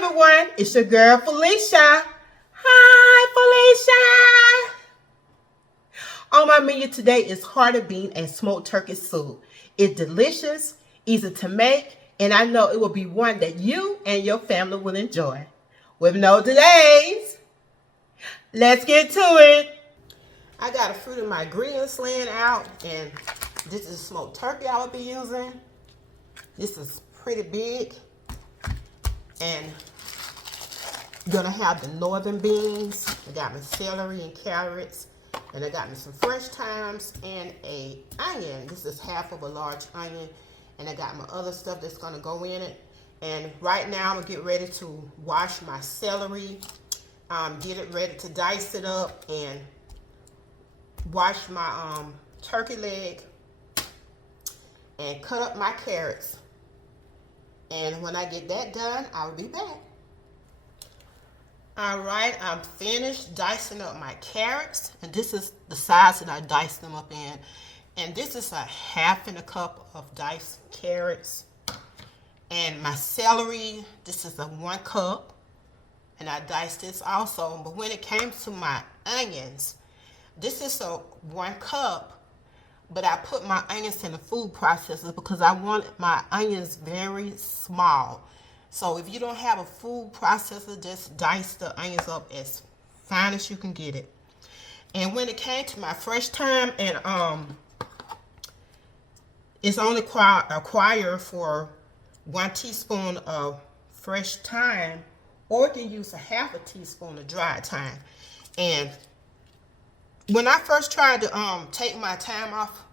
everyone, it's your girl Felicia. Hi Felicia. On my menu today is Hearty bean and smoked turkey soup. It's delicious, easy to make, and I know it will be one that you and your family will enjoy. With no delays, let's get to it. I got a fruit of my ingredients laying out, and this is smoked turkey I will be using. This is pretty big, and gonna have the northern beans. I got my celery and carrots, and I got me some fresh thymes and a onion. This is half of a large onion, and I got my other stuff that's gonna go in it. And right now I'm gonna get ready to wash my celery, get it ready to dice it up, and wash my turkey leg, and cut up my carrots. And when I get that done, I'll be back. Alright, I'm finished dicing up my carrots, and this is the size that I diced them up in. And this is a half a cup of diced carrots. And my celery, this is a 1 cup, and I diced this also. But when it came to my onions, this is a 1 cup, but I put my onions in the food processor because I wanted my onions very small. So if you don't have a food processor, just dice the onions up as fine as you can get it. And when it came to my fresh thyme, and it's only required for 1 teaspoon of fresh thyme, or you can use a half a teaspoon of dried thyme. And when I first tried to take my thyme off,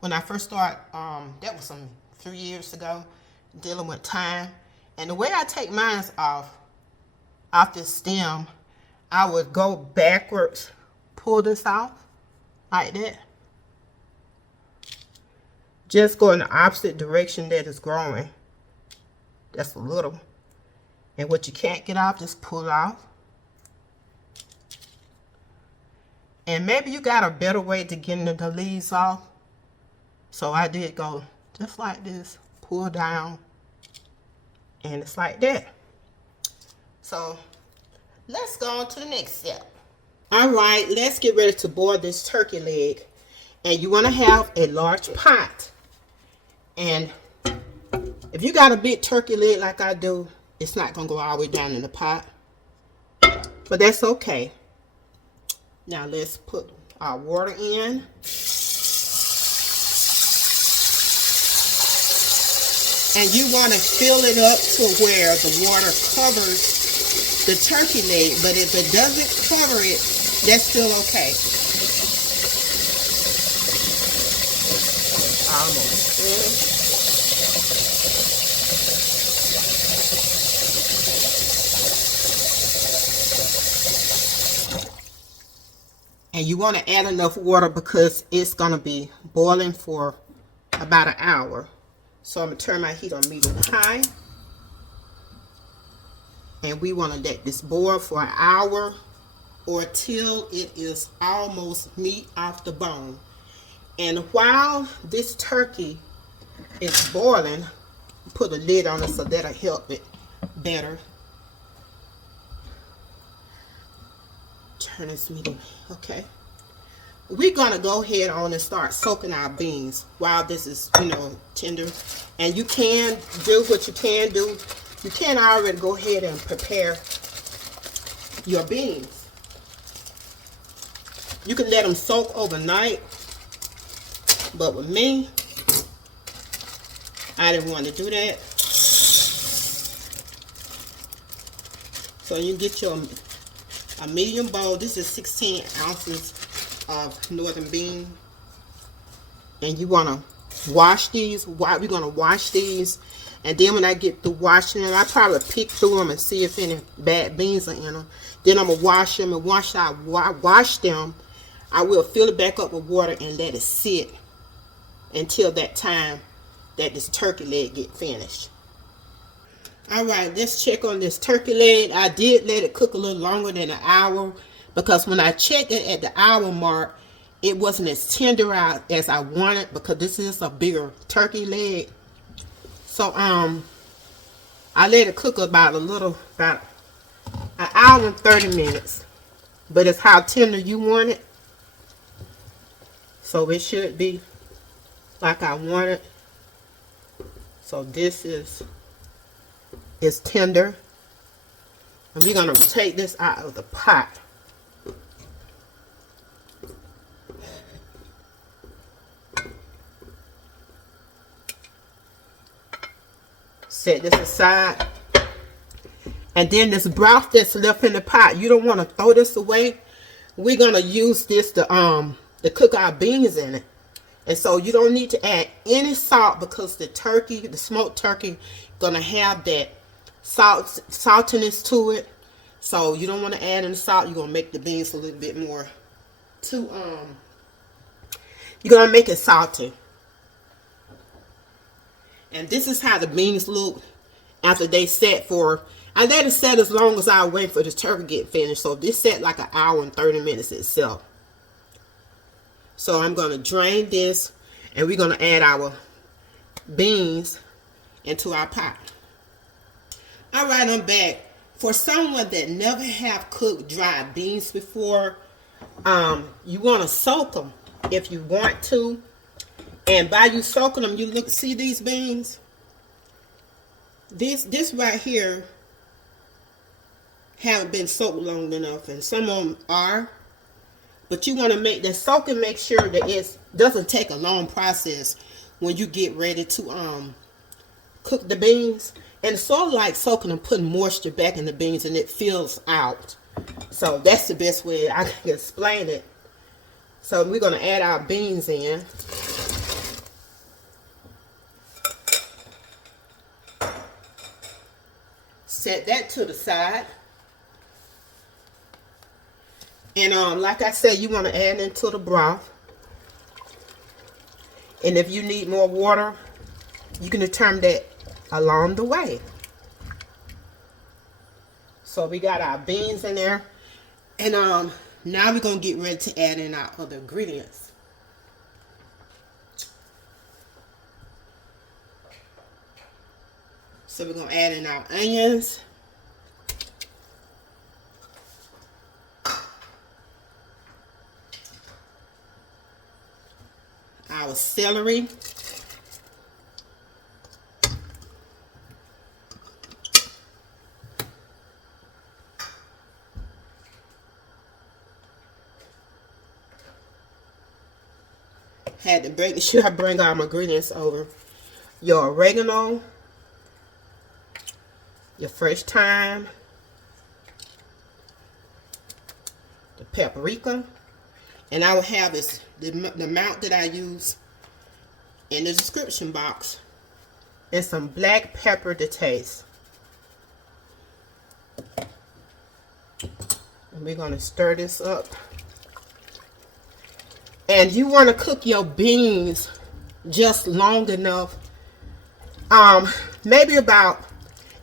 when I first started, that was some 3 years ago, dealing with thyme. And the way I take mine off this stem, I would go backwards, pull this off, like that. Just go in the opposite direction that it's growing. That's a little. And what you can't get off, just pull it off. And maybe you got a better way to get the leaves off. So I did go just like this, pull down, and it's like that. So let's go on to the next step. All right, let's get ready to boil this turkey leg. And you want to have a large pot. And if you got a big turkey leg like I do, it's not going to go all the way down in the pot. But that's okay. Now let's put our water in. And you want to fill it up to where the water covers the turkey leg. But if it doesn't cover it, that's still okay. Almost finished. And you want to add enough water because it's going to be boiling for about an hour. So I'm going to turn my heat on medium high. And we want to let this boil for an hour or till it is almost meat off the bone. And while this turkey is boiling, put a lid on it so that'll help it better. Turn this medium. Okay. We're going to go ahead on and start soaking our beans while this is, tender. And you can do what you can do. You can already go ahead and prepare your beans. You can let them soak overnight. But with me, I didn't want to do that. So you get a medium bowl. This is 16 ounces of northern bean, and you want to wash these. We're going to wash these, and then when I get through washing them, I probably pick through them and see if any bad beans are in them. Then I'm going to wash them, and once I wash them, I will fill it back up with water and let it sit until that time that this turkey leg get finished. Alright, let's check on this turkey leg. I did let it cook a little longer than an hour, because when I checked it at the hour mark, it wasn't as tender out as I wanted, because this is a bigger turkey leg. So I let it cook about an hour and 30 minutes. But it's how tender you want it. So it should be like I want it. So this is tender. And we're going to take this out of the pot. Set this aside. And then this broth that's left in the pot, you don't want to throw this away. We're going to use this to cook our beans in it. And so you don't need to add any salt because the smoked turkey, going to have that saltiness to it. So you don't want to add any salt. You're going to make the beans a little bit more you're going to make it salty. And this is how the beans look after they set for, I let it set as long as I wait for the turkey to get finished. So this set like an hour and 30 minutes itself. So I'm going to drain this and we're going to add our beans into our pot. Alright, I'm back. For someone that never have cooked dried beans before, you want to soak them if you want to. And by you soaking them, you see these beans? This right here haven't been soaked long enough, and some of them are. But you want to make the soaking, make sure that it doesn't take a long process when you get ready to cook the beans. And it's sort of like soaking and putting moisture back in the beans, and it fills out. So that's the best way I can explain it. So we're going to add our beans in. Set that to the side. And like I said, you want to add into the broth. And if you need more water, you can determine that along the way. So we got our beans in there. And now we're going to get ready to add in our other ingredients. So we're going to add in our onions. Our celery. Had to make sure I bring all my ingredients over. Your oregano. Your fresh thyme. The paprika. And I will have this, the amount that I use in the description box. And some black pepper to taste. And we're going to stir this up. And you want to cook your beans just long enough. Maybe about,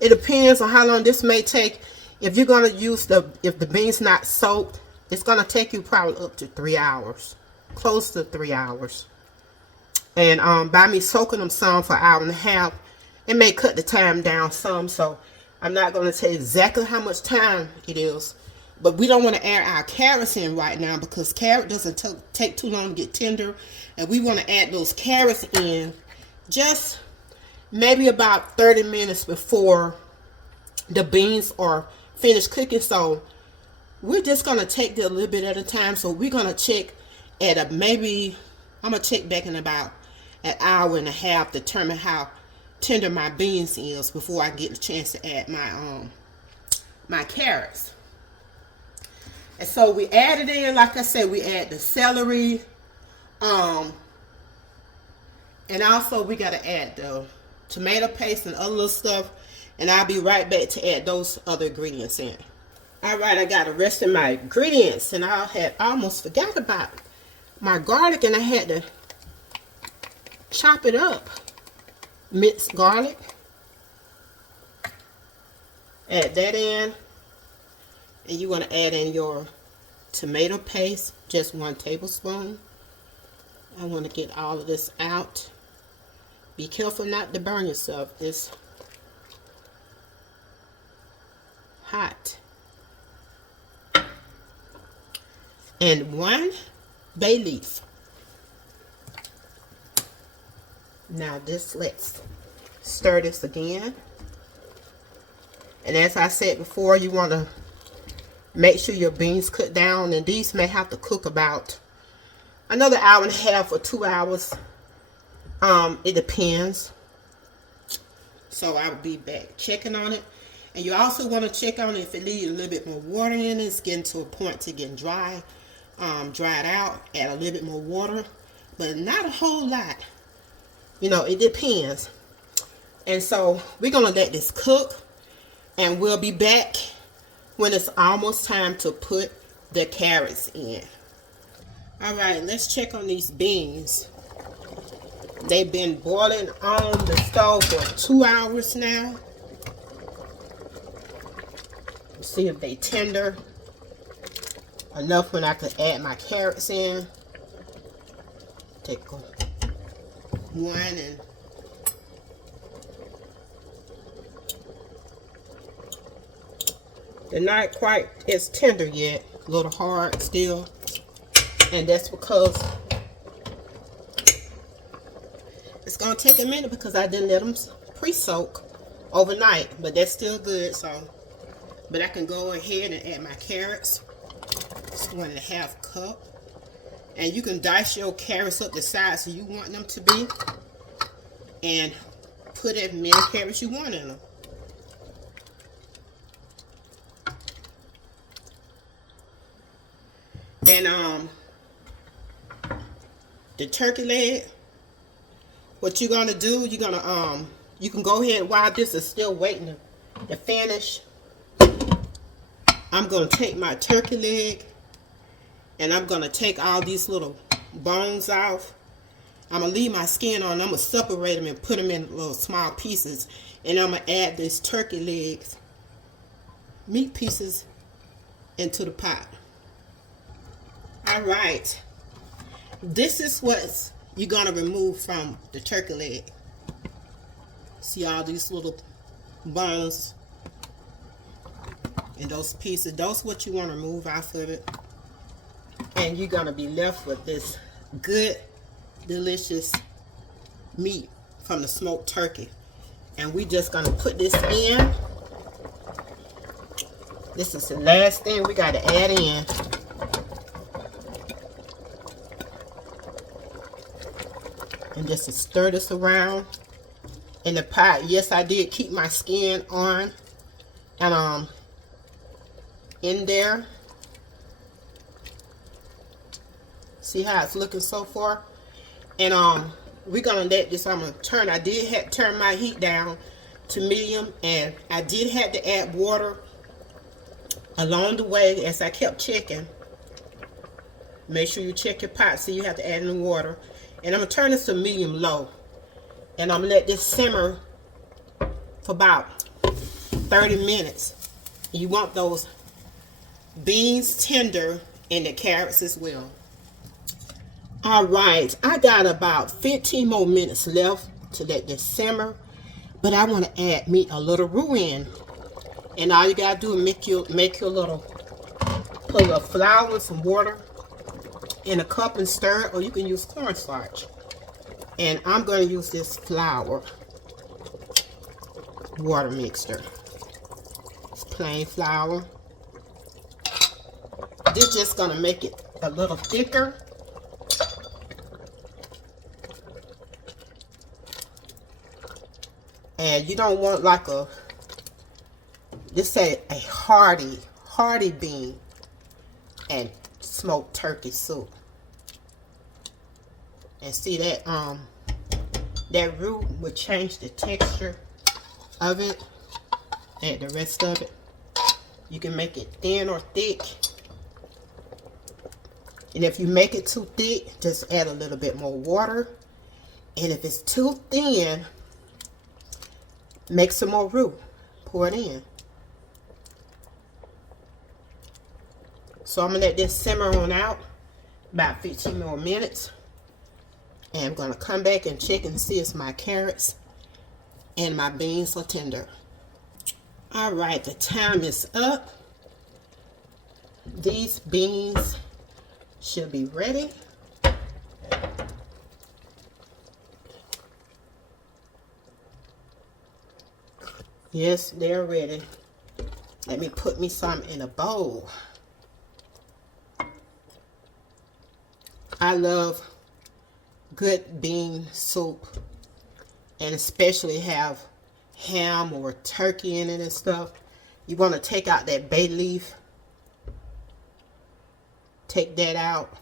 it depends on how long this may take. If you're going to use if the beans not soaked, it's going to take you probably up to 3 hours. Close to 3 hours. And by me soaking them some for an hour and a half, it may cut the time down some. So I'm not going to tell you exactly how much time it is. But we don't want to add our carrots in right now because carrot doesn't take too long to get tender. And we want to add those carrots in just maybe about 30 minutes before the beans are finished cooking. So we're just going to take it a little bit at a time. So we're going to check at I'm going to check back in about an hour and a half to determine how tender my beans is before I get a chance to add my carrots. And so we added in, like I said, we add the celery. And also we got to add the tomato paste and other little stuff. And I'll be right back to add those other ingredients in. Alright, I got the rest of my ingredients. And I had almost forgot about my garlic. And I had to chop it up. Minced garlic. Add that in. And you want to add in your tomato paste, just 1 tablespoon. I want to get all of this out. Be careful not to burn yourself. pot. And 1 bay leaf. Now let's stir this again. And as I said before, you want to make sure your beans cook down, and these may have to cook about another hour and a half or 2 hours. It depends. So I'll be back checking on it. And you also want to check on it if it needs a little bit more water in it. It's getting to a point to getting dry. Dried out, add a little bit more water, but not a whole lot. You know, it depends. And so we're going to let this cook, and we'll be back when it's almost time to put the carrots in. All right, let's check on these beans. They've been boiling on the stove for 2 hours now. See if they tender enough when I could add my carrots in. Take one, and they're not quite as tender yet, a little hard still, and that's because it's gonna take a minute because I didn't let them pre-soak overnight, but that's still good. So, but I can go ahead and add my carrots. It's 1.5 cups. And you can dice your carrots up the size you want them to be, and put as many carrots you want in them. And the turkey leg, what you're gonna do, you're gonna you can go ahead while this is still waiting to finish. I'm gonna take my turkey leg, and I'm going to take all these little bones off. I'm going to leave my skin on. I'm going to separate them and put them in little small pieces. And I'm going to add these turkey legs, meat pieces, into the pot. All right. This is what you're going to remove from the turkey leg. See all these little bones and those pieces. Those what you want to remove off of it. And you're going to be left with this good, delicious meat from the smoked turkey. And we just going to put this in. This is the last thing we got to add in. And just to stir this around in the pot. Yes, I did keep my skin on and in there. See how it's looking so far? And we're gonna let this, I'm gonna turn. I did have to turn my heat down to medium, and I did have to add water along the way as I kept checking. Make sure you check your pot, so you have to add in water. And I'm gonna turn this to medium low, and I'm gonna let this simmer for about 30 minutes. You want those beans tender and the carrots as well. All right, I got about 15 more minutes left to let this simmer, but I want to add me a little roux in. And all you gotta do is make your little, put a little flour, some water in a cup and stir it, or you can use cornstarch. And I'm going to use this flour water mixture. It's plain flour. This is just going to make it a little thicker. And you don't want like a, just say a hearty bean and smoked turkey soup. And see that that roux will change the texture of it. Add the rest of it. You can make it thin or thick. And if you make it too thick, just add a little bit more water. And if it's too thin, make some more roux. Pour it in. So I'm going to let this simmer on out about 15 more minutes. And I'm going to come back and check and see if my carrots and my beans are tender. All right, the time is up. These beans should be ready. Yes, they're ready. Let me put me some in a bowl. I love good bean soup, and especially have ham or turkey in it and stuff. You want to take out that bay leaf. Take that out.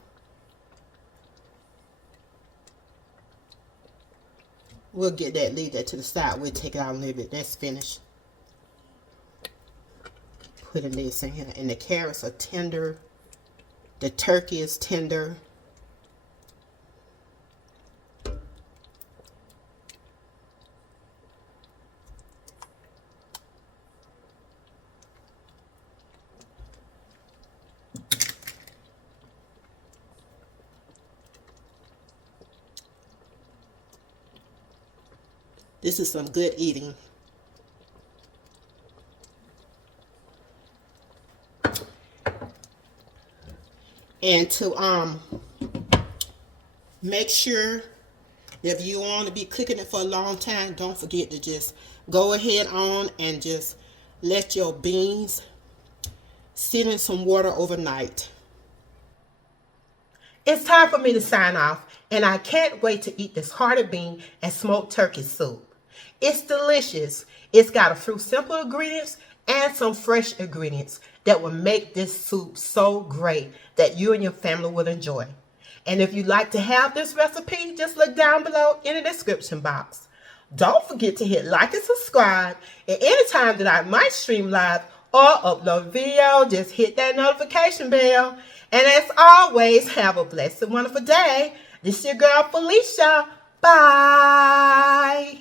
We'll get that, leave that to the side. We'll take it out a little bit. That's finished. Putting this in here. And the carrots are tender. The turkey is tender. This is some good eating. And to make sure, if you want to be cooking it for a long time, don't forget to just go ahead on and just let your beans sit in some water overnight. It's time for me to sign off, and I can't wait to eat this Hearty bean and smoked turkey soup. It's delicious. It's got a few simple ingredients and some fresh ingredients that will make this soup so great that you and your family will enjoy. And if you'd like to have this recipe, just look down below in the description box. Don't forget to hit like and subscribe. And anytime that I might stream live or upload video, just hit that notification bell. And as always, have a blessed and wonderful day. This is your girl Felicia. Bye.